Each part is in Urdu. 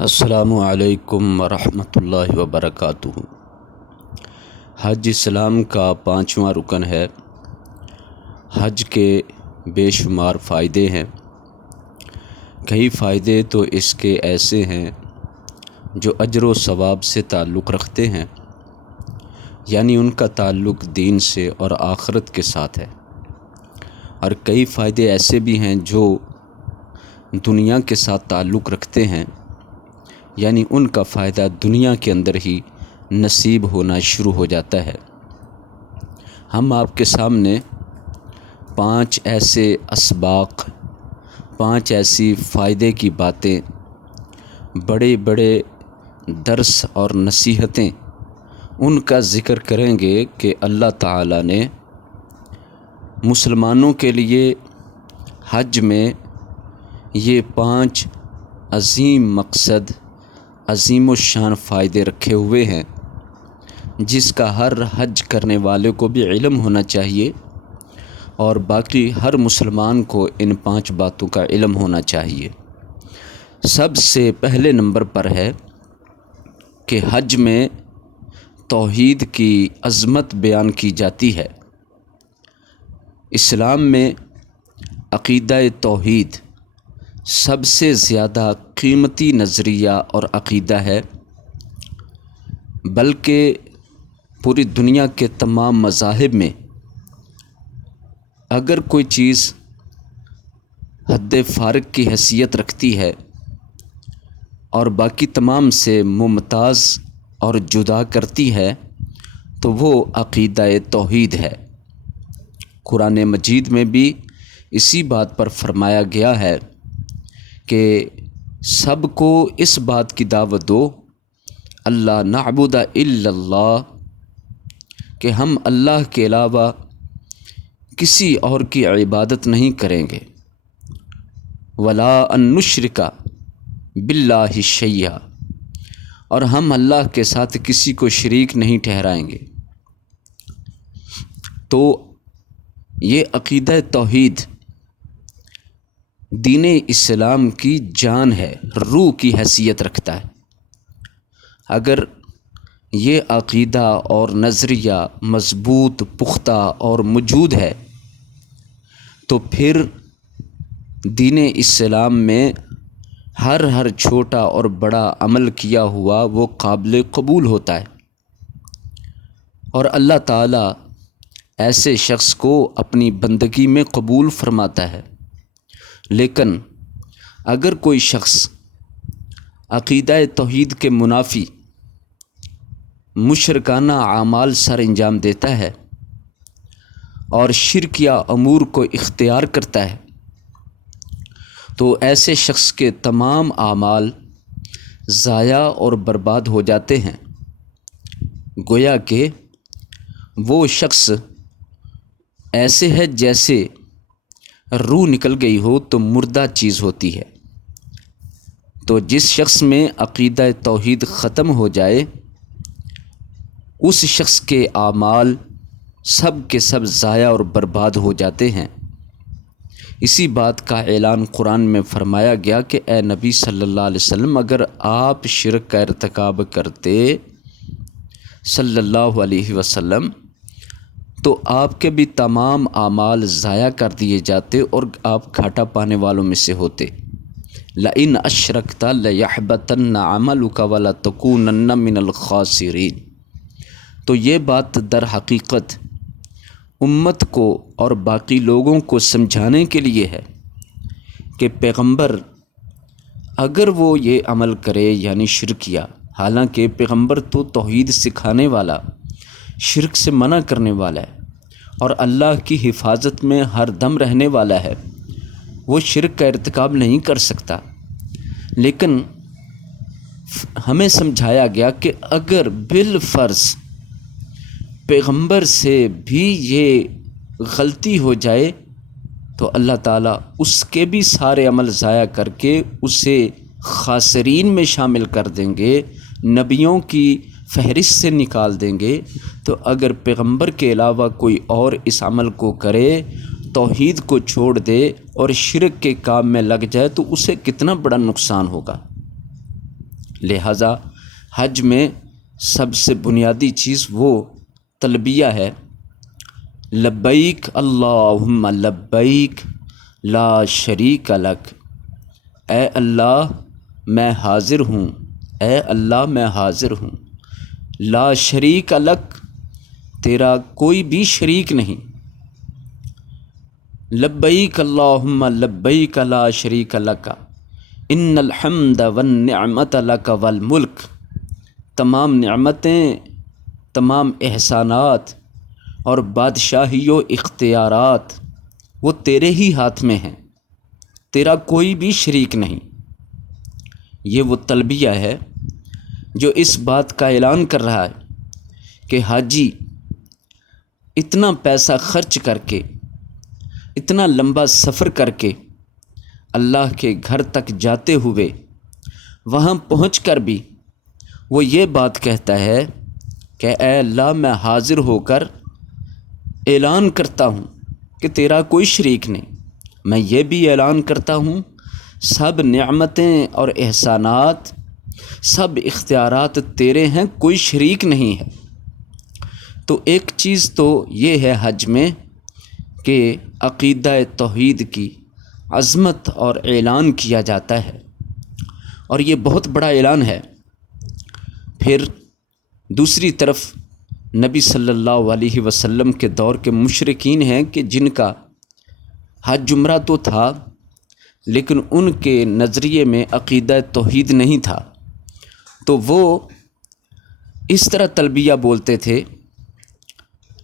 السلام علیکم ورحمۃ اللہ وبرکاتہ۔ حج اسلام کا 5واں رکن ہے۔ حج کے بے شمار فائدے ہیں۔ کئی فائدے تو اس کے ایسے ہیں جو اجر و ثواب سے تعلق رکھتے ہیں، یعنی ان کا تعلق دین سے اور آخرت کے ساتھ ہے، اور کئی فائدے ایسے بھی ہیں جو دنیا کے ساتھ تعلق رکھتے ہیں، یعنی ان کا فائدہ دنیا کے اندر ہی نصیب ہونا شروع ہو جاتا ہے۔ ہم آپ کے سامنے 5 ایسے اسباق، 5 ایسی فائدے کی باتیں، بڑے بڑے درس اور نصیحتیں ان کا ذکر کریں گے کہ اللہ تعالیٰ نے مسلمانوں کے لیے حج میں یہ 5 عظیم مقصد، عظیم الشان فائدے رکھے ہوئے ہیں، جس کا ہر حج کرنے والے کو بھی علم ہونا چاہیے، اور باقی ہر مسلمان کو ان 5 باتوں کا علم ہونا چاہیے۔ سب سے پہلے نمبر پر ہے کہ حج میں توحید کی عظمت بیان کی جاتی ہے۔ اسلام میں عقیدہ توحید سب سے زیادہ قیمتی نظریہ اور عقیدہ ہے، بلکہ پوری دنیا کے تمام مذاہب میں اگر کوئی چیز حد فارق کی حیثیت رکھتی ہے اور باقی تمام سے ممتاز اور جدا کرتی ہے تو وہ عقیدہ توحید ہے۔ قرآن مجید میں بھی اسی بات پر فرمایا گیا ہے کہ سب کو اس بات کی دعوت دو، اللہ نعبد الا اللہ، کہ ہم اللہ کے علاوہ کسی اور کی عبادت نہیں کریں گے، ولا ان نشرک باللہ شیئا، اور ہم اللہ کے ساتھ کسی کو شریک نہیں ٹھہرائیں گے۔ تو یہ عقیدہ توحید دین اسلام کی جان ہے، روح کی حیثیت رکھتا ہے۔ اگر یہ عقیدہ اور نظریہ مضبوط، پختہ اور موجود ہے تو پھر دین اسلام میں ہر چھوٹا اور بڑا عمل کیا ہوا وہ قابل قبول ہوتا ہے، اور اللہ تعالیٰ ایسے شخص کو اپنی بندگی میں قبول فرماتا ہے۔ لیکن اگر کوئی شخص عقیدہ توحید کے منافی مشرکانہ اعمال سر انجام دیتا ہے اور شرک یا امور کو اختیار کرتا ہے تو ایسے شخص کے تمام اعمال ضائع اور برباد ہو جاتے ہیں، گویا کہ وہ شخص ایسے ہے جیسے روح نکل گئی ہو تو مردہ چیز ہوتی ہے۔ تو جس شخص میں عقیدہ توحید ختم ہو جائے اس شخص کے اعمال سب کے سب ضائع اور برباد ہو جاتے ہیں۔ اسی بات کا اعلان قرآن میں فرمایا گیا کہ اے نبی صلی اللہ علیہ وسلم، اگر آپ شرک کا ارتکاب کرتے صلی اللہ علیہ وسلم تو آپ کے بھی تمام اعمال ضائع کر دیے جاتے اور آپ گھاٹا پانے والوں میں سے ہوتے۔ لئن اشرکت لیحبطن عملک ولتکونن من الخاسرین۔ تو یہ بات در حقیقت امت کو اور باقی لوگوں کو سمجھانے کے لیے ہے کہ پیغمبر اگر وہ یہ عمل کرے یعنی شرک کیا، حالانکہ پیغمبر تو توحید سکھانے والا، شرک سے منع کرنے والا ہے اور اللہ کی حفاظت میں ہر دم رہنے والا ہے، وہ شرک کا ارتکاب نہیں کر سکتا۔ لیکن ہمیں سمجھایا گیا کہ اگر بالفرض پیغمبر سے بھی یہ غلطی ہو جائے تو اللہ تعالیٰ اس کے بھی سارے عمل ضائع کر کے اسے خاسرین میں شامل کر دیں گے، نبیوں کی فہرست سے نکال دیں گے۔ تو اگر پیغمبر کے علاوہ کوئی اور اس عمل کو کرے، توحید کو چھوڑ دے اور شرک کے کام میں لگ جائے تو اسے کتنا بڑا نقصان ہوگا۔ لہٰذا حج میں سب سے بنیادی چیز وہ تلبیہ ہے، لبیک اللہم لبیک لا شریک لک، اے اللہ میں حاضر ہوں، اے اللہ میں حاضر ہوں، لا شریک لک، تیرا کوئی بھی شریک نہیں، لبیک اللہم لبیک لا شریک لک، ان الحمد والنعمت لک والملک، تمام نعمتیں، تمام احسانات اور بادشاہی و اختیارات وہ تیرے ہی ہاتھ میں ہیں، تیرا کوئی بھی شریک نہیں۔ یہ وہ تلبیہ ہے جو اس بات کا اعلان کر رہا ہے کہ حاجی اتنا پیسہ خرچ کر کے، اتنا لمبا سفر کر کے اللہ کے گھر تک جاتے ہوئے وہاں پہنچ کر بھی وہ یہ بات کہتا ہے کہ اے اللہ میں حاضر ہو کر اعلان کرتا ہوں کہ تیرا کوئی شریک نہیں، میں یہ بھی اعلان کرتا ہوں سب نعمتیں اور احسانات، سب اختیارات تیرے ہیں، کوئی شریک نہیں ہے۔ تو ایک چیز تو یہ ہے حج میں کہ عقیدہ توحید کی عظمت اور اعلان کیا جاتا ہے، اور یہ بہت بڑا اعلان ہے۔ پھر دوسری طرف نبی صلی اللہ علیہ وسلم کے دور کے مشرکین ہیں کہ جن کا حج عمرہ تو تھا لیکن ان کے نظریے میں عقیدہ توحید نہیں تھا، تو وہ اس طرح تلبیہ بولتے تھے،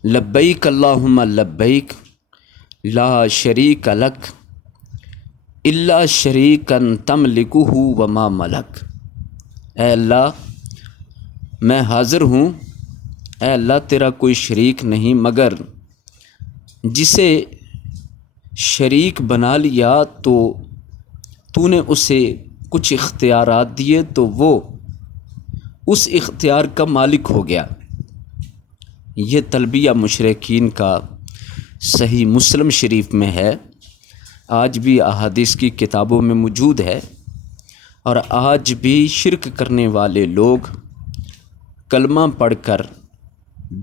لبیک اللہم لبیک لا شریک لک الا شریکا تملکہ وما ملک، اے اللہ میں حاضر ہوں، اے اللہ تیرا کوئی شریک نہیں مگر جسے شریک بنا لیا تو نے اسے کچھ اختیارات دیے تو وہ اس اختیار کا مالک ہو گیا۔ یہ تلبیہ مشرکین کا صحیح مسلم شریف میں ہے، آج بھی احادیث کی کتابوں میں موجود ہے، اور آج بھی شرک کرنے والے لوگ کلمہ پڑھ کر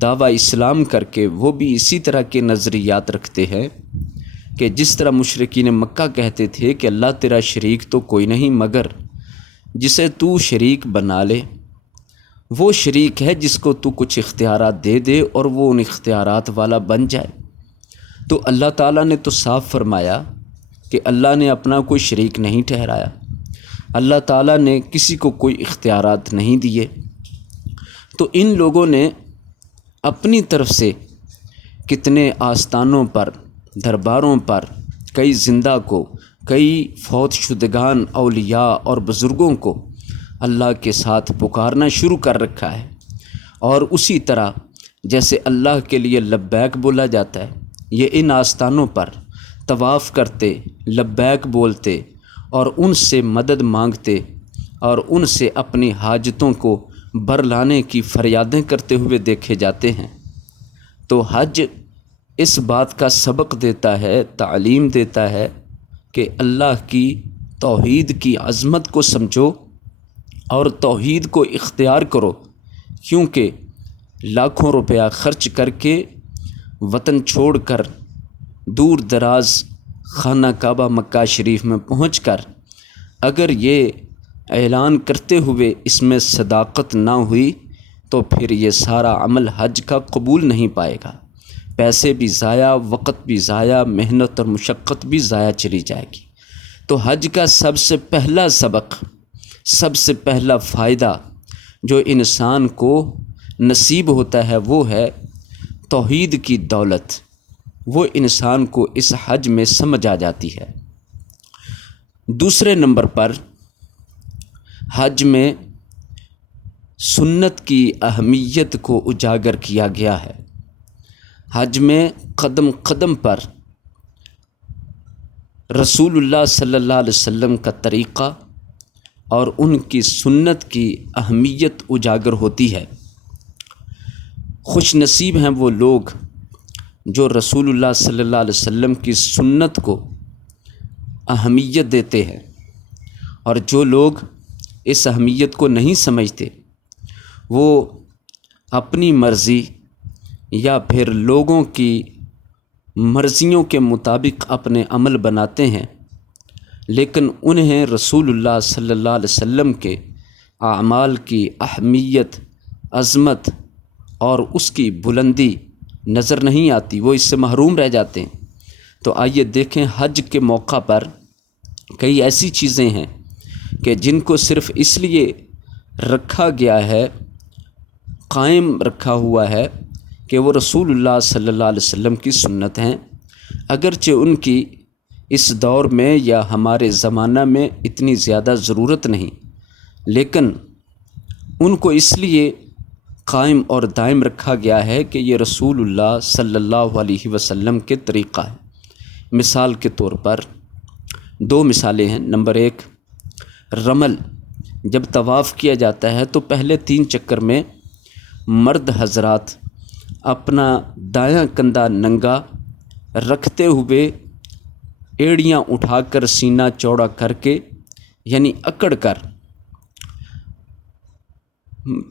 دعویٰ اسلام کر کے وہ بھی اسی طرح کے نظریات رکھتے ہیں کہ جس طرح مشرکین مکہ کہتے تھے کہ اللہ تیرا شریک تو کوئی نہیں مگر جسے تو شریک بنا لے، وہ شریک ہے جس کو تو کچھ اختیارات دے دے اور وہ ان اختیارات والا بن جائے۔ تو اللہ تعالیٰ نے تو صاف فرمایا کہ اللہ نے اپنا کوئی شریک نہیں ٹھہرایا، اللہ تعالیٰ نے کسی کو کوئی اختیارات نہیں دیے۔ تو ان لوگوں نے اپنی طرف سے کتنے آستانوں پر، درباروں پر کئی زندہ کو، کئی فوت شدگان اولیاء اور بزرگوں کو اللہ کے ساتھ پکارنا شروع کر رکھا ہے، اور اسی طرح جیسے اللہ کے لیے لبیک بولا جاتا ہے، یہ ان آستانوں پر طواف کرتے، لبیک بولتے اور ان سے مدد مانگتے اور ان سے اپنی حاجتوں کو برلانے کی فریادیں کرتے ہوئے دیکھے جاتے ہیں۔ تو حج اس بات کا سبق دیتا ہے، تعلیم دیتا ہے کہ اللہ کی توحید کی عظمت کو سمجھو اور توحید کو اختیار کرو، کیونکہ لاکھوں روپیہ خرچ کر کے وطن چھوڑ کر دور دراز خانہ کعبہ مکہ شریف میں پہنچ کر اگر یہ اعلان کرتے ہوئے اس میں صداقت نہ ہوئی تو پھر یہ سارا عمل حج کا قبول نہیں پائے گا، پیسے بھی ضائع، وقت بھی ضائع، محنت اور مشقت بھی ضائع چلی جائے گی۔ تو حج کا سب سے پہلا سبق، سب سے پہلا فائدہ جو انسان کو نصیب ہوتا ہے وہ ہے توحید کی دولت، وہ انسان کو اس حج میں سمجھ آ جاتی ہے۔ دوسرے نمبر پر حج میں سنت کی اہمیت کو اجاگر کیا گیا ہے۔ حج میں قدم قدم پر رسول اللہ صلی اللہ علیہ وسلم کا طریقہ اور ان کی سنت کی اہمیت اجاگر ہوتی ہے۔ خوش نصیب ہیں وہ لوگ جو رسول اللہ صلی اللہ علیہ وسلم کی سنت کو اہمیت دیتے ہیں، اور جو لوگ اس اہمیت کو نہیں سمجھتے، وہ اپنی مرضی یا پھر لوگوں کی مرضیوں کے مطابق اپنے عمل بناتے ہیں، لیکن انہیں رسول اللہ صلی اللہ علیہ وسلم کے اعمال کی اہمیت، عظمت اور اس کی بلندی نظر نہیں آتی، وہ اس سے محروم رہ جاتے ہیں۔ تو آئیے دیکھیں، حج کے موقع پر کئی ایسی چیزیں ہیں کہ جن کو صرف اس لیے رکھا گیا ہے، قائم رکھا ہوا ہے کہ وہ رسول اللہ صلی اللہ علیہ وسلم کی سنت ہیں، اگرچہ ان کی اس دور میں یا ہمارے زمانہ میں اتنی زیادہ ضرورت نہیں، لیکن ان کو اس لیے قائم اور دائم رکھا گیا ہے کہ یہ رسول اللہ صلی اللہ علیہ وسلم کے طریقہ ہے۔ مثال کے طور پر 2 مثالیں ہیں۔ نمبر 1، رمل۔ جب طواف کیا جاتا ہے تو پہلے 3 چکر میں مرد حضرات اپنا دایاں کندھا ننگا رکھتے ہوئے ایڑیاں اٹھا کر سینہ چوڑا کر کے، یعنی اکڑ کر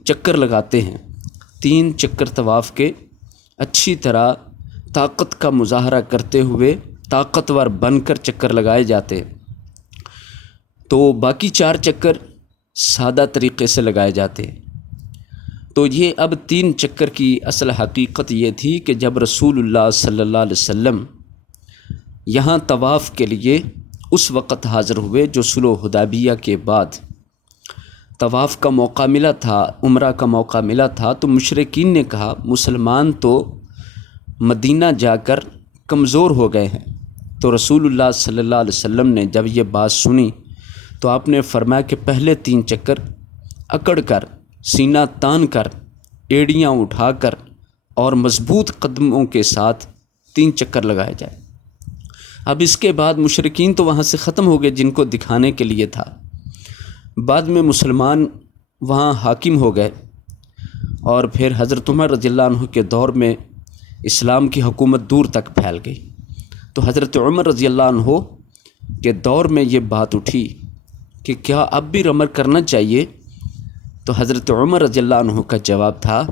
چکر لگاتے ہیں۔ 3 چکر طواف کے اچھی طرح طاقت کا مظاہرہ کرتے ہوئے طاقتور بن کر چکر لگائے جاتے ہیں۔ تو باقی 4 چکر سادہ طریقے سے لگائے جاتے ہیں۔ تو یہ اب 3 چکر کی اصل حقیقت یہ تھی کہ جب رسول اللہ صلی اللہ علیہ وسلم یہاں طواف کے لیے اس وقت حاضر ہوئے جو صلح حدیبیہ کے بعد طواف کا موقع ملا تھا، عمرہ کا موقع ملا تھا، تو مشرکین نے کہا مسلمان تو مدینہ جا کر کمزور ہو گئے ہیں۔ تو رسول اللہ صلی اللہ علیہ وسلم نے جب یہ بات سنی تو آپ نے فرمایا کہ پہلے 3 چکر اکڑ کر، سینہ تان کر، ایڑیاں اٹھا کر اور مضبوط قدموں کے ساتھ 3 چکر لگائے جائے۔ اب اس کے بعد مشرکین تو وہاں سے ختم ہو گئے جن کو دکھانے کے لیے تھا، بعد میں مسلمان وہاں حاکم ہو گئے، اور پھر حضرت عمر رضی اللہ عنہ کے دور میں اسلام کی حکومت دور تک پھیل گئی۔ تو حضرت عمر رضی اللہ عنہ کے دور میں یہ بات اٹھی کہ کیا اب بھی رمل کرنا چاہیے؟ تو حضرت عمر رضی اللہ عنہ کا جواب تھا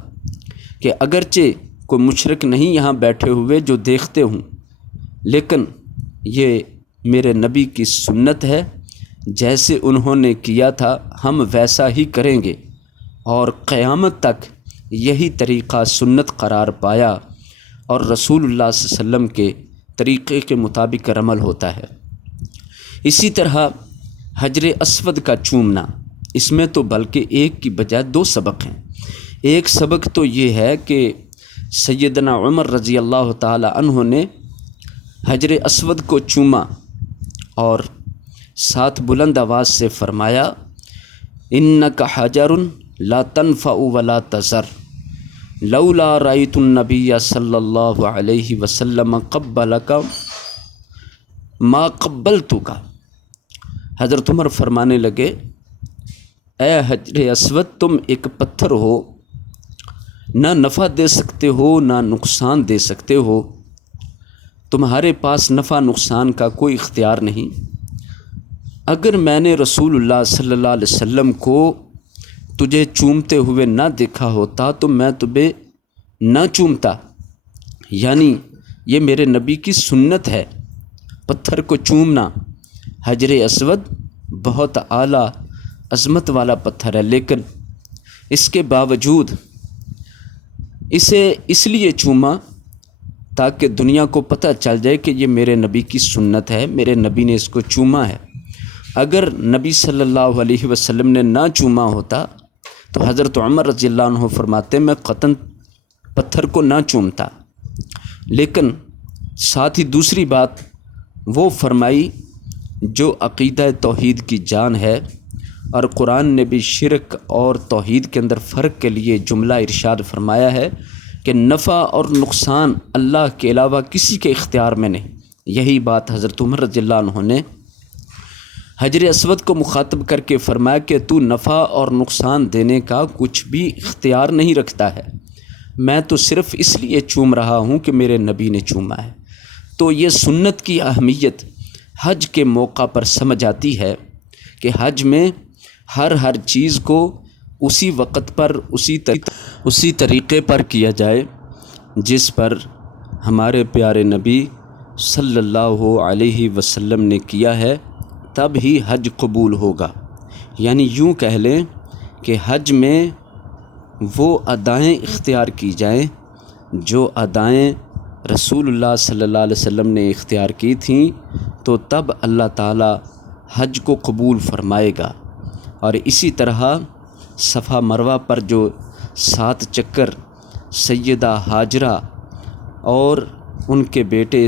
کہ اگرچہ کوئی مشرک نہیں یہاں بیٹھے ہوئے جو دیکھتے ہوں، لیکن یہ میرے نبی کی سنت ہے، جیسے انہوں نے کیا تھا ہم ویسا ہی کریں گے، اور قیامت تک یہی طریقہ سنت قرار پایا، اور رسول اللہ صلی اللہ علیہ وسلم کے طریقے کے مطابق عمل ہوتا ہے۔ اسی طرح حجر اسود کا چومنا، اس میں تو بلکہ ایک کی بجائے 2 سبق ہیں۔ ایک سبق تو یہ ہے کہ سیدنا عمر رضی اللہ تعالی عنہ نے حجر اسود کو چوما اور ساتھ بلند آواز سے فرمایا انک حجر لا تنفع ولا تضر لولا رأیت النبی صلی اللہ علیہ وسلم قبلک ما قبلتک۔ حضرت عمر فرمانے لگے اے حجر اسود، تم ایک پتھر ہو، نہ نفع دے سکتے ہو نہ نقصان دے سکتے ہو، تمہارے پاس نفع نقصان کا کوئی اختیار نہیں۔ اگر میں نے رسول اللہ صلی اللہ علیہ وسلم کو تجھے چومتے ہوئے نہ دیکھا ہوتا تو میں تمہیں نہ چومتا، یعنی یہ میرے نبی کی سنت ہے پتھر کو چومنا۔ حجر اسود بہت اعلیٰ عظمت والا پتھر ہے، لیکن اس کے باوجود اسے اس لیے چوما تاکہ دنیا کو پتہ چل جائے کہ یہ میرے نبی کی سنت ہے، میرے نبی نے اس کو چوما ہے۔ اگر نبی صلی اللہ علیہ وسلم نے نہ چوما ہوتا تو حضرت عمر رضی اللہ عنہ فرماتے میں قطعاً پتھر کو نہ چومتا۔ لیکن ساتھ ہی دوسری بات وہ فرمائی جو عقیدہ توحید کی جان ہے، اور قرآن نے بھی شرک اور توحید کے اندر فرق کے لیے جملہ ارشاد فرمایا ہے کہ نفع اور نقصان اللہ کے علاوہ کسی کے اختیار میں نہیں۔ یہی بات حضرت عمر رضی اللہ عنہ نے حجر اسود کو مخاطب کر کے فرمایا کہ تو نفع اور نقصان دینے کا کچھ بھی اختیار نہیں رکھتا ہے، میں تو صرف اس لیے چوم رہا ہوں کہ میرے نبی نے چوما ہے۔ تو یہ سنت کی اہمیت حج کے موقع پر سمجھ آتی ہے کہ حج میں ہر چیز کو اسی وقت پر اسی طریقے پر کیا جائے جس پر ہمارے پیارے نبی صلی اللہ علیہ وسلم نے کیا ہے، تب ہی حج قبول ہوگا۔ یعنی یوں کہہ لیں کہ حج میں وہ ادائیں اختیار کی جائیں جو ادائیں رسول اللہ صلی اللہ علیہ وسلم نے اختیار کی تھیں، تو تب اللہ تعالی حج کو قبول فرمائے گا۔ اور اسی طرح صفا مروہ پر جو 7 چکر سیدہ ہاجرہ اور ان کے بیٹے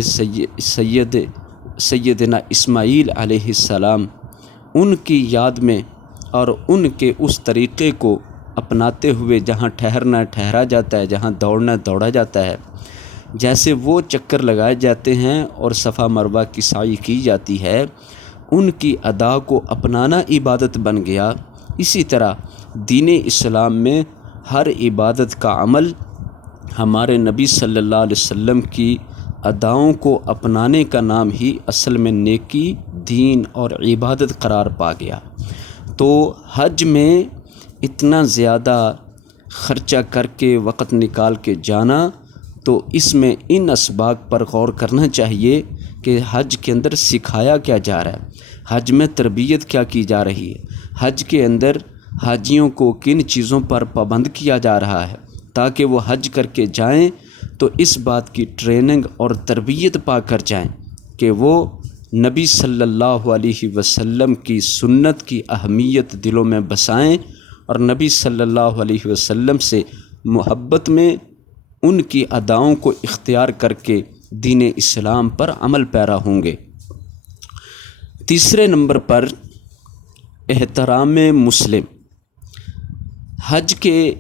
سیدنا اسماعیل علیہ السلام، ان کی یاد میں اور ان کے اس طریقے کو اپناتے ہوئے جہاں ٹھہرنا ٹھہرا جاتا ہے، جہاں دوڑنا دوڑا جاتا ہے، جیسے وہ چکر لگائے جاتے ہیں اور صفا مروہ کی سعی کی جاتی ہے، ان کی ادا کو اپنانا عبادت بن گیا۔ اسی طرح دین اسلام میں ہر عبادت کا عمل ہمارے نبی صلی اللہ علیہ وسلم کی اداؤں کو اپنانے کا نام ہی اصل میں نیکی، دین اور عبادت قرار پا گیا۔ تو حج میں اتنا زیادہ خرچہ کر کے وقت نکال کے جانا، تو اس میں ان اسباق پر غور کرنا چاہیے کہ حج کے اندر سکھایا کیا جا رہا ہے، حج میں تربیت کیا کی جا رہی ہے، حج کے اندر حاجیوں کو کن چیزوں پر پابند کیا جا رہا ہے تاکہ وہ حج کر کے جائیں تو اس بات کی ٹریننگ اور تربیت پا کر جائیں کہ وہ نبی صلی اللہ علیہ وسلم کی سنت کی اہمیت دلوں میں بسائیں اور نبی صلی اللہ علیہ وسلم سے محبت میں ان کی اداؤں کو اختیار کر کے دین اسلام پر عمل پیرا ہوں گے۔ تیسرے نمبر پر احترام مسلم۔ حج کے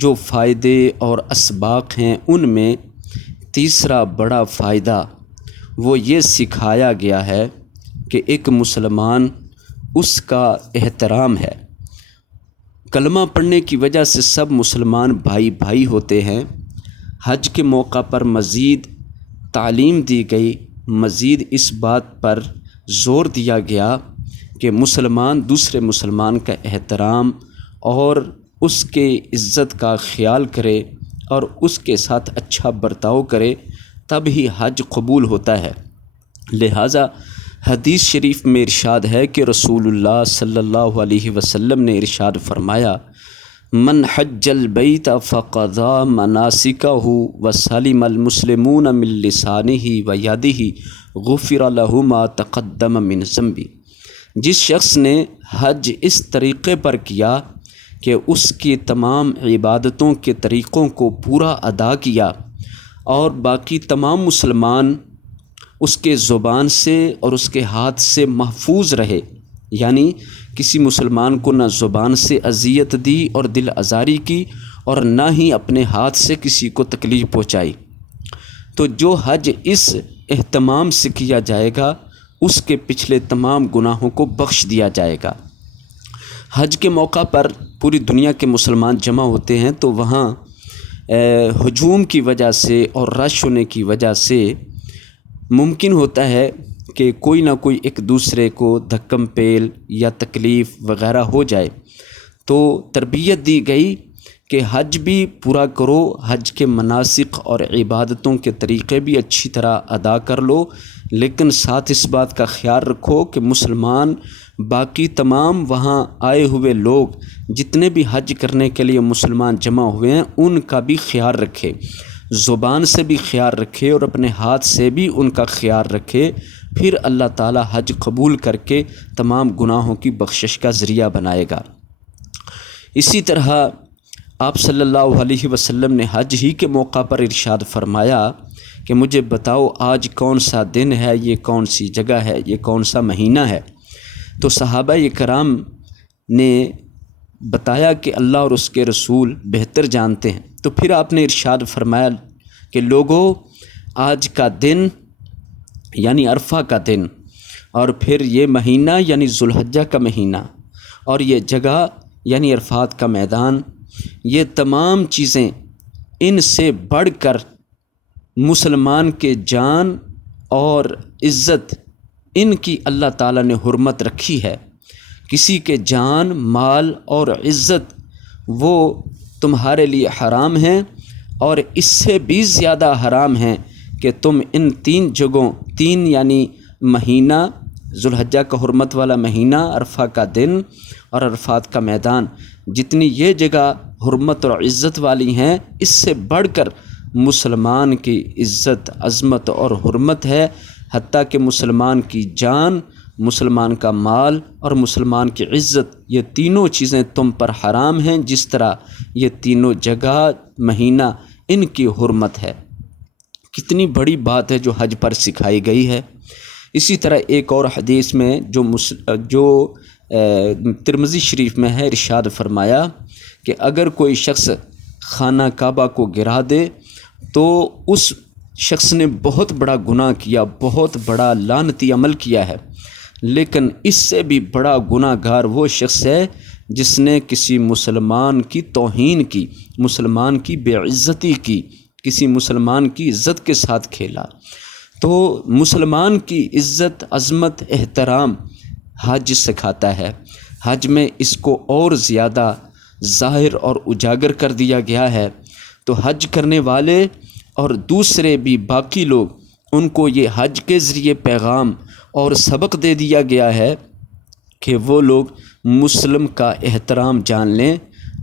جو فائدے اور اسباق ہیں ان میں تیسرا بڑا فائدہ وہ یہ سکھایا گیا ہے کہ ایک مسلمان اس کا احترام ہے۔ کلمہ پڑھنے کی وجہ سے سب مسلمان بھائی بھائی ہوتے ہیں۔ حج کے موقع پر مزید تعلیم دی گئی، مزید اس بات پر زور دیا گیا کہ مسلمان دوسرے مسلمان کا احترام اور اس کے عزت کا خیال کرے اور اس کے ساتھ اچھا برتاؤ کرے، تب ہی حج قبول ہوتا ہے۔ لہٰذا حدیث شریف میں ارشاد ہے کہ رسول اللہ صلی اللہ علیہ وسلم نے ارشاد فرمایا، من حج البیت فقضى مناسکہ وسلم المسلمون من لسانہ ویدہ غفر لہ ما تقدم من ذنبہ۔ جس شخص نے حج اس طریقے پر کیا کہ اس کی تمام عبادتوں کے طریقوں کو پورا ادا کیا اور باقی تمام مسلمان اس کے زبان سے اور اس کے ہاتھ سے محفوظ رہے، یعنی کسی مسلمان کو نہ زبان سے اذیت دی اور دل آزاری کی اور نہ ہی اپنے ہاتھ سے کسی کو تکلیف پہنچائی، تو جو حج اس اہتمام سے کیا جائے گا اس کے پچھلے تمام گناہوں کو بخش دیا جائے گا۔ حج کے موقع پر پوری دنیا کے مسلمان جمع ہوتے ہیں تو وہاں ہجوم کی وجہ سے اور رش ہونے کی وجہ سے ممکن ہوتا ہے کہ کوئی نہ کوئی ایک دوسرے کو دھکم پیل یا تکلیف وغیرہ ہو جائے، تو تربیت دی گئی کہ حج بھی پورا کرو، حج کے مناسک اور عبادتوں کے طریقے بھی اچھی طرح ادا کر لو، لیکن ساتھ اس بات کا خیال رکھو کہ مسلمان باقی تمام وہاں آئے ہوئے لوگ جتنے بھی حج کرنے کے لیے مسلمان جمع ہوئے ہیں ان کا بھی خیال رکھے، زبان سے بھی خیال رکھے اور اپنے ہاتھ سے بھی ان کا خیال رکھے، پھر اللہ تعالی حج قبول کر کے تمام گناہوں کی بخشش کا ذریعہ بنائے گا۔ اسی طرح آپ صلی اللہ علیہ وسلم نے حج ہی کے موقع پر ارشاد فرمایا کہ مجھے بتاؤ آج کون سا دن ہے، یہ کون سی جگہ ہے، یہ کون سا مہینہ ہے؟ تو صحابہ کرام نے بتایا کہ اللہ اور اس کے رسول بہتر جانتے ہیں۔ تو پھر آپ نے ارشاد فرمایا کہ لوگوں آج کا دن یعنی عرفہ کا دن، اور پھر یہ مہینہ یعنی ذوالحجہ کا مہینہ، اور یہ جگہ یعنی عرفات کا میدان، یہ تمام چیزیں ان سے بڑھ کر مسلمان کے جان اور عزت ان کی اللہ تعالیٰ نے حرمت رکھی ہے، کسی کے جان، مال اور عزت وہ تمہارے لیے حرام ہیں، اور اس سے بھی زیادہ حرام ہیں کہ تم ان 3 جگہوں، 3 یعنی مہینہ ذوالحجہ کا حرمت والا مہینہ، عرفہ کا دن اور عرفات کا میدان، جتنی یہ جگہ حرمت اور عزت والی ہیں، اس سے بڑھ کر مسلمان کی عزت، عظمت اور حرمت ہے، حتیٰ کہ مسلمان کی جان، مسلمان کا مال اور مسلمان کی عزت، یہ تینوں چیزیں تم پر حرام ہیں، جس طرح یہ تینوں جگہ، مہینہ، ان کی حرمت ہے۔ کتنی بڑی بات ہے جو حج پر سکھائی گئی ہے۔ اسی طرح ایک اور حدیث میں جو ترمذی شریف میں ہے، ارشاد فرمایا کہ اگر کوئی شخص خانہ کعبہ کو گرا دے تو اس شخص نے بہت بڑا گناہ کیا، بہت بڑا لعنتی عمل کیا ہے، لیکن اس سے بھی بڑا گناہ گار وہ شخص ہے جس نے کسی مسلمان کی توہین کی، مسلمان کی بے عزتی کی، کسی مسلمان کی عزت کے ساتھ کھیلا۔ تو مسلمان کی عزت، عظمت، احترام حج سکھاتا ہے۔ حج میں اس کو اور زیادہ ظاہر اور اجاگر کر دیا گیا ہے۔ تو حج کرنے والے اور دوسرے بھی باقی لوگ، ان کو یہ حج کے ذریعے پیغام اور سبق دے دیا گیا ہے کہ وہ لوگ مسلم کا احترام جان لیں،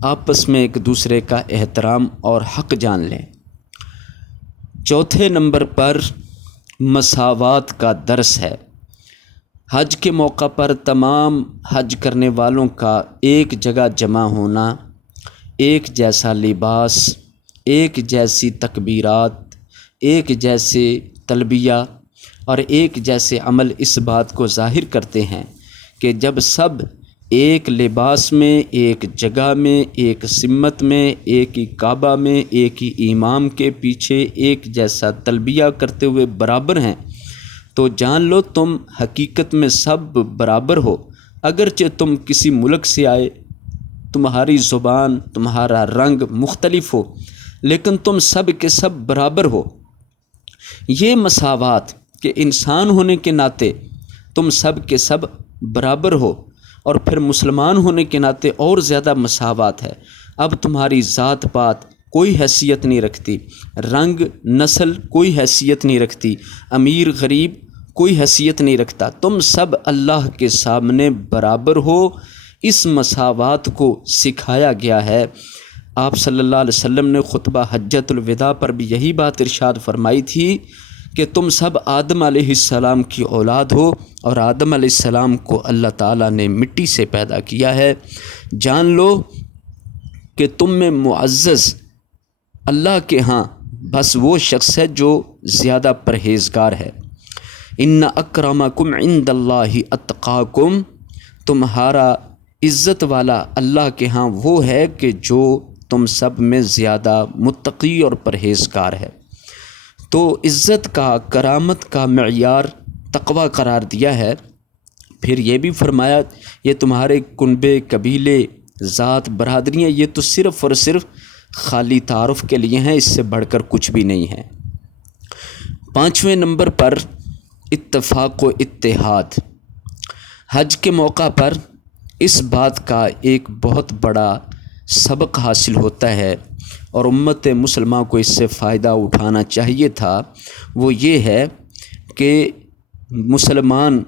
آپس میں ایک دوسرے کا احترام اور حق جان لیں۔ چوتھے نمبر پر مساوات کا درس ہے۔ حج کے موقع پر تمام حج کرنے والوں کا ایک جگہ جمع ہونا، ایک جیسا لباس، ایک جیسی تکبیرات، ایک جیسے تلبیہ اور ایک جیسے عمل اس بات کو ظاہر کرتے ہیں کہ جب سب ایک لباس میں، ایک جگہ میں، ایک سمت میں، ایک ہی کعبہ میں، ایک ہی امام کے پیچھے ایک جیسا تلبیہ کرتے ہوئے برابر ہیں، تو جان لو تم حقیقت میں سب برابر ہو۔ اگرچہ تم کسی ملک سے آئے، تمہاری زبان، تمہارا رنگ مختلف ہو، لیکن تم سب کے سب برابر ہو۔ یہ مساوات کہ انسان ہونے کے ناطے تم سب کے سب برابر ہو، اور پھر مسلمان ہونے کے ناطے اور زیادہ مساوات ہے۔ اب تمہاری ذات پات کوئی حیثیت نہیں رکھتی، رنگ، نسل کوئی حیثیت نہیں رکھتی، امیر غریب کوئی حیثیت نہیں رکھتا، تم سب اللہ کے سامنے برابر ہو۔ اس مساوات کو سکھایا گیا ہے۔ آپ صلی اللہ علیہ وسلم نے خطبہ حجۃ الوداع پر بھی یہی بات ارشاد فرمائی تھی کہ تم سب آدم علیہ السلام کی اولاد ہو، اور آدم علیہ السلام کو اللہ تعالیٰ نے مٹی سے پیدا کیا ہے۔ جان لو کہ تم میں معزز اللہ کے ہاں بس وہ شخص ہے جو زیادہ پرہیزگار ہے۔ ان اکرمکم عند اللہ اتقاکم، تمہارا عزت والا اللہ کے ہاں وہ ہے کہ جو تم سب میں زیادہ متقی اور پرہیزگار ہے۔ تو عزت کا، کرامت کا معیار تقویٰ قرار دیا ہے۔ پھر یہ بھی فرمایا یہ تمہارے کنبے، قبیلے، ذات، برادریاں یہ تو صرف اور صرف خالی تعارف کے لیے ہیں، اس سے بڑھ کر کچھ بھی نہیں ہے۔ 5ویں نمبر پر اتفاق و اتحاد۔ حج کے موقع پر اس بات کا ایک بہت بڑا سبق حاصل ہوتا ہے، اور امت مسلمہ کو اس سے فائدہ اٹھانا چاہیے تھا۔ وہ یہ ہے کہ مسلمان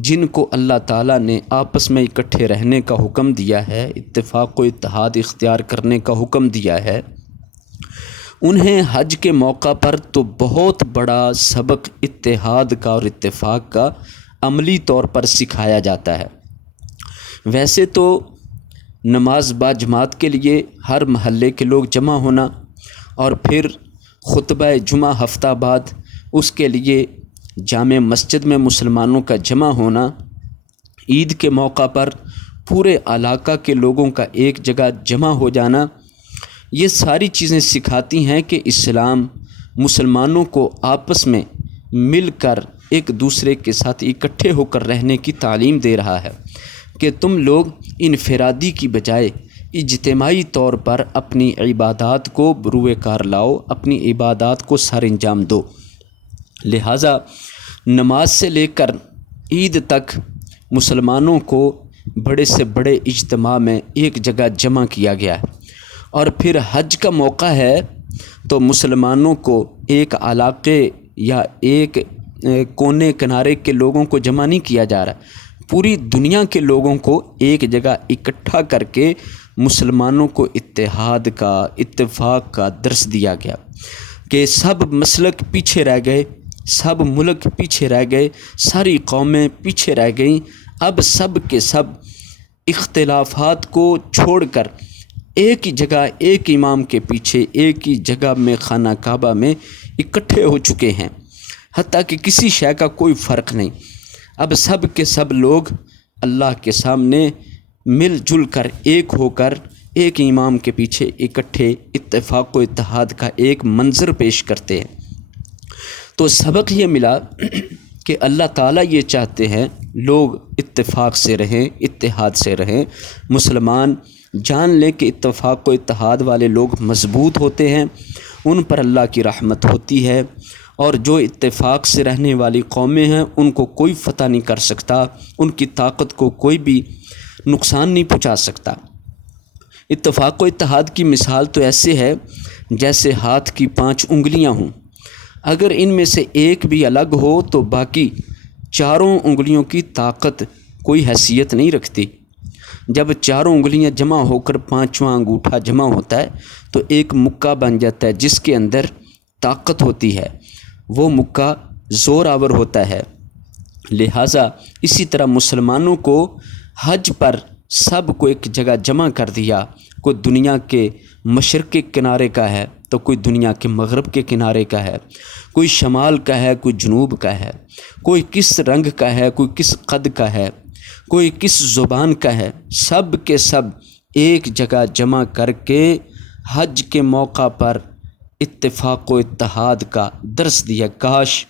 جن کو اللہ تعالیٰ نے آپس میں اکٹھے رہنے کا حکم دیا ہے، اتفاق و اتحاد اختیار کرنے کا حکم دیا ہے، انہیں حج کے موقع پر تو بہت بڑا سبق اتحاد کا اور اتفاق کا عملی طور پر سکھایا جاتا ہے۔ ویسے تو نماز با جماعت کے لیے ہر محلے کے لوگ جمع ہونا، اور پھر خطبہ جمعہ ہفتہ بعد اس کے لیے جامع مسجد میں مسلمانوں کا جمع ہونا، عید کے موقع پر پورے علاقہ کے لوگوں کا ایک جگہ جمع ہو جانا، یہ ساری چیزیں سکھاتی ہیں کہ اسلام مسلمانوں کو آپس میں مل کر ایک دوسرے کے ساتھ اکٹھے ہو کر رہنے کی تعلیم دے رہا ہے کہ تم لوگ انفرادی کی بجائے اجتماعی طور پر اپنی عبادات کو بروئے کار لاؤ، اپنی عبادات کو سر انجام دو۔ لہٰذا نماز سے لے کر عید تک مسلمانوں کو بڑے سے بڑے اجتماع میں ایک جگہ جمع کیا گیا ہے۔ اور پھر حج کا موقع ہے تو مسلمانوں کو ایک علاقے یا ایک کونے کنارے کے لوگوں کو جمع نہیں کیا جا رہا، پوری دنیا کے لوگوں کو ایک جگہ اکٹھا کر کے مسلمانوں کو اتحاد کا، اتفاق کا درس دیا گیا کہ سب مسلک پیچھے رہ گئے، سب ملک پیچھے رہ گئے، ساری قومیں پیچھے رہ گئیں۔ اب سب کے سب اختلافات کو چھوڑ کر ایک ہی جگہ، ایک امام کے پیچھے، ایک ہی جگہ میں خانہ کعبہ میں اکٹھے ہو چکے ہیں، حتیٰ کہ کسی شے کا کوئی فرق نہیں۔ اب سب کے سب لوگ اللہ کے سامنے مل جل کر، ایک ہو کر، ایک امام کے پیچھے اکٹھے اتفاق و اتحاد کا ایک منظر پیش کرتے ہیں۔ تو سبق یہ ملا کہ اللہ تعالیٰ یہ چاہتے ہیں لوگ اتفاق سے رہیں، اتحاد سے رہیں۔ مسلمان جان لیں کہ اتفاق و اتحاد والے لوگ مضبوط ہوتے ہیں، ان پر اللہ کی رحمت ہوتی ہے، اور جو اتفاق سے رہنے والی قومیں ہیں ان کو کوئی فتح نہیں کر سکتا، ان کی طاقت کو کوئی بھی نقصان نہیں پہنچا سکتا۔ اتفاق و اتحاد کی مثال تو ایسے ہے جیسے ہاتھ کی 5 انگلیاں ہوں، اگر ان میں سے ایک بھی الگ ہو تو باقی چاروں انگلیوں کی طاقت کوئی حیثیت نہیں رکھتی۔ جب چاروں انگلیاں جمع ہو کر 5واں انگوٹھا جمع ہوتا ہے تو ایک مکہ بن جاتا ہے جس کے اندر طاقت ہوتی ہے، وہ مکہ زور آور ہوتا ہے۔ لہٰذا اسی طرح مسلمانوں کو حج پر سب کو ایک جگہ جمع کر دیا، کوئی دنیا کے مشرق کے کنارے کا ہے تو کوئی دنیا کے مغرب کے کنارے کا ہے، کوئی شمال کا ہے، کوئی جنوب کا ہے، کوئی کس رنگ کا ہے، کوئی کس قد کا ہے، کوئی کس زبان کا ہے، سب کے سب ایک جگہ جمع کر کے حج کے موقع پر اتفاق و اتحاد کا درس دیا۔ کاش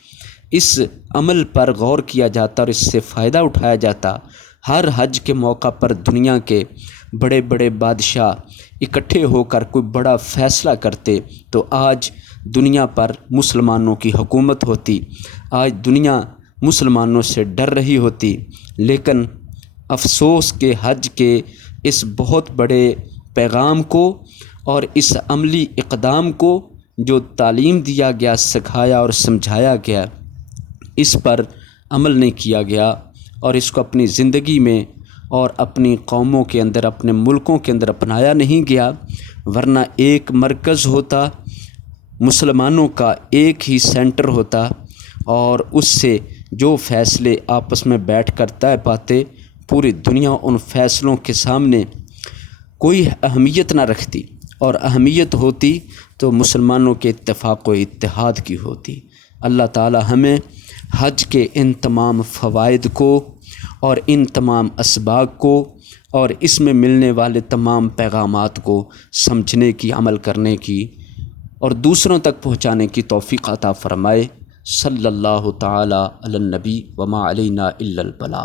اس عمل پر غور کیا جاتا اور اس سے فائدہ اٹھایا جاتا۔ ہر حج کے موقع پر دنیا کے بڑے بڑے بادشاہ اکٹھے ہو کر کوئی بڑا فیصلہ کرتے تو آج دنیا پر مسلمانوں کی حکومت ہوتی، آج دنیا مسلمانوں سے ڈر رہی ہوتی۔ لیکن افسوس کہ حج کے اس بہت بڑے پیغام کو اور اس عملی اقدام کو جو تعلیم دیا گیا، سکھایا اور سمجھایا گیا، اس پر عمل نہیں کیا گیا اور اس کو اپنی زندگی میں اور اپنی قوموں کے اندر، اپنے ملکوں کے اندر اپنایا نہیں گیا، ورنہ ایک مرکز ہوتا، مسلمانوں کا ایک ہی سینٹر ہوتا اور اس سے جو فیصلے آپس میں بیٹھ کر طے پاتے، پوری دنیا ان فیصلوں کے سامنے کوئی اہمیت نہ رکھتی، اور اہمیت ہوتی تو مسلمانوں کے اتفاق و اتحاد کی ہوتی۔ اللہ تعالی ہمیں حج کے ان تمام فوائد کو اور ان تمام اسباق کو اور اس میں ملنے والے تمام پیغامات کو سمجھنے کی، عمل کرنے کی اور دوسروں تک پہنچانے کی توفیق عطا فرمائے۔ صلی اللہ تعالی علی النبی وما علینا الا البلاغ۔